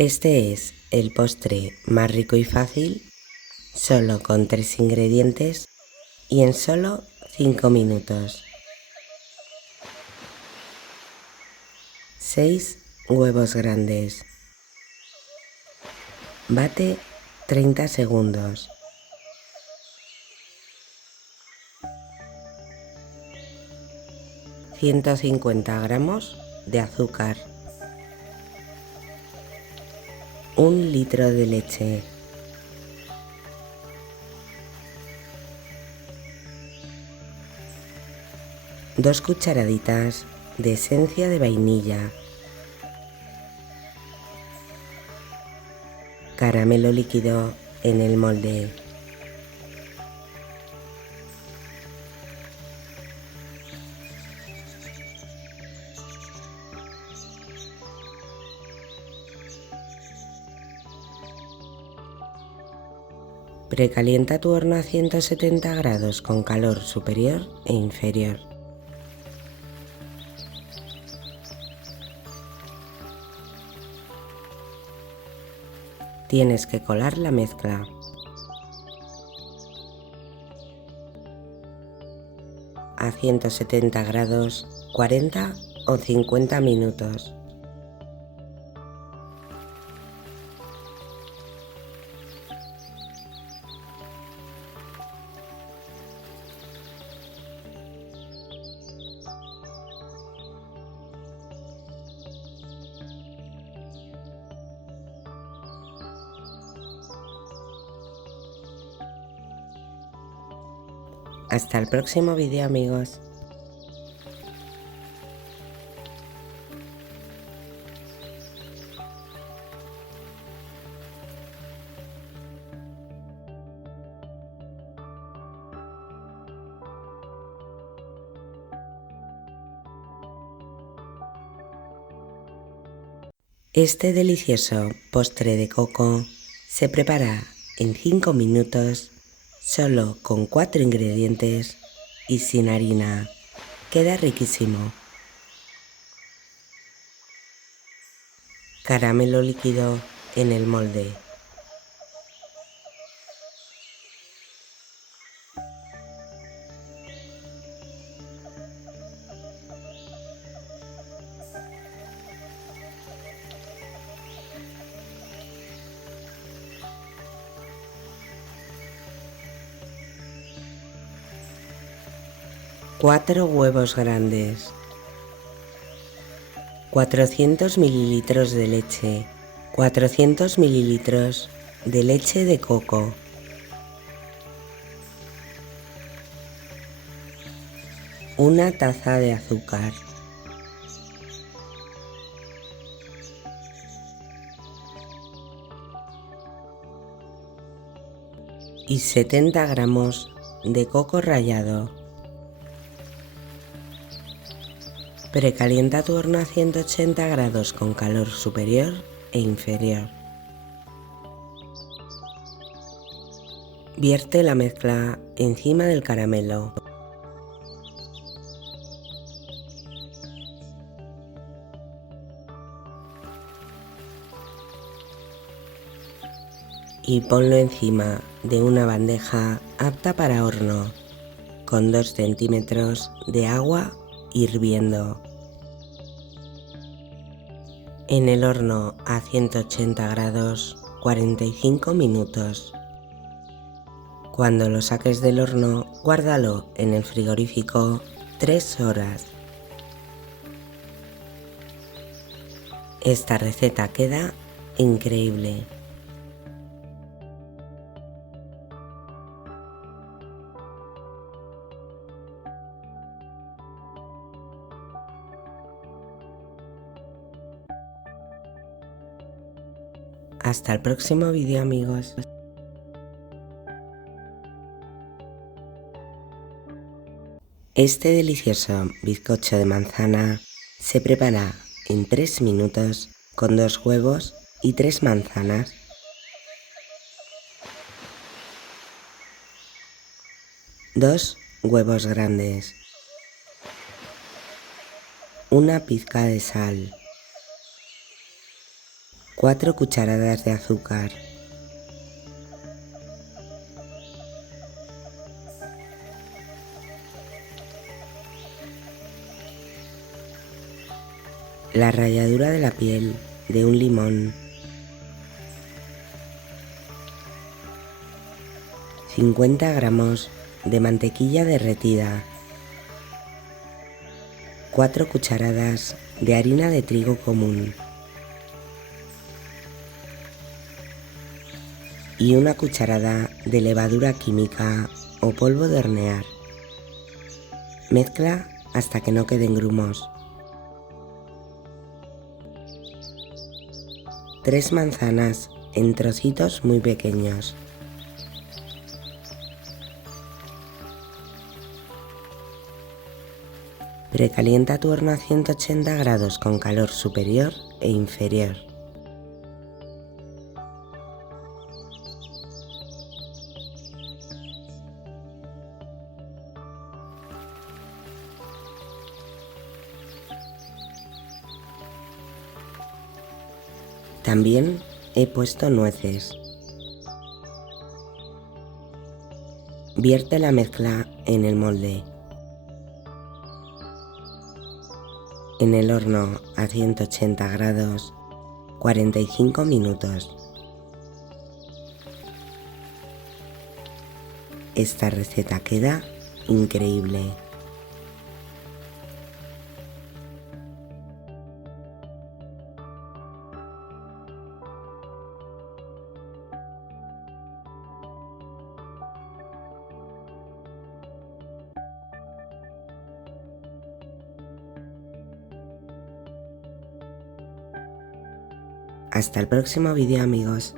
Este es el postre más rico y fácil, solo con 3 ingredientes y en solo 5 minutos. 6 huevos grandes. Bate 30 segundos. 150 gramos de azúcar. 1 litro de leche. 2 cucharaditas de esencia de vainilla. Caramelo líquido en el molde. Precalienta tu horno a 170 grados con calor superior e inferior. Tienes que colar la mezcla. A 170 grados 40 o 50 minutos. Hasta el próximo vídeo, amigos. Este delicioso postre de coco se prepara en 5 minutos solo con 4 ingredientes y sin harina. Queda riquísimo. Caramelo líquido en el molde. Cuatro huevos grandes. 400 mililitros de leche. 400 mililitros de leche de coco. Una taza de azúcar. Y 70 gramos de coco rallado. Precalienta tu horno a 180 grados con calor superior e inferior. Vierte la mezcla encima del caramelo. Y ponlo encima de una bandeja apta para horno, con 2 centímetros de agua hirviendo. En el horno a 180 grados 45 minutos. Cuando lo saques del horno, guárdalo en el frigorífico 3 horas. Esta receta queda increíble. Hasta el próximo vídeo, amigos. Este delicioso bizcocho de manzana se prepara en 3 minutos con 2 huevos y 3 manzanas. 2 huevos grandes. Una pizca de sal. 4 cucharadas de azúcar, la ralladura de la piel de un limón, 50 gramos de mantequilla derretida, 4 cucharadas de harina de trigo común y una cucharada de levadura química o polvo de hornear. Mezcla hasta que no queden grumos. 3 manzanas en trocitos muy pequeños. Precalienta tu horno a 180 grados con calor superior e inferior. También he puesto nueces. Vierte la mezcla en el molde. En el horno a 180 grados, 45 minutos. Esta receta queda increíble. Hasta el próximo vídeo, amigos.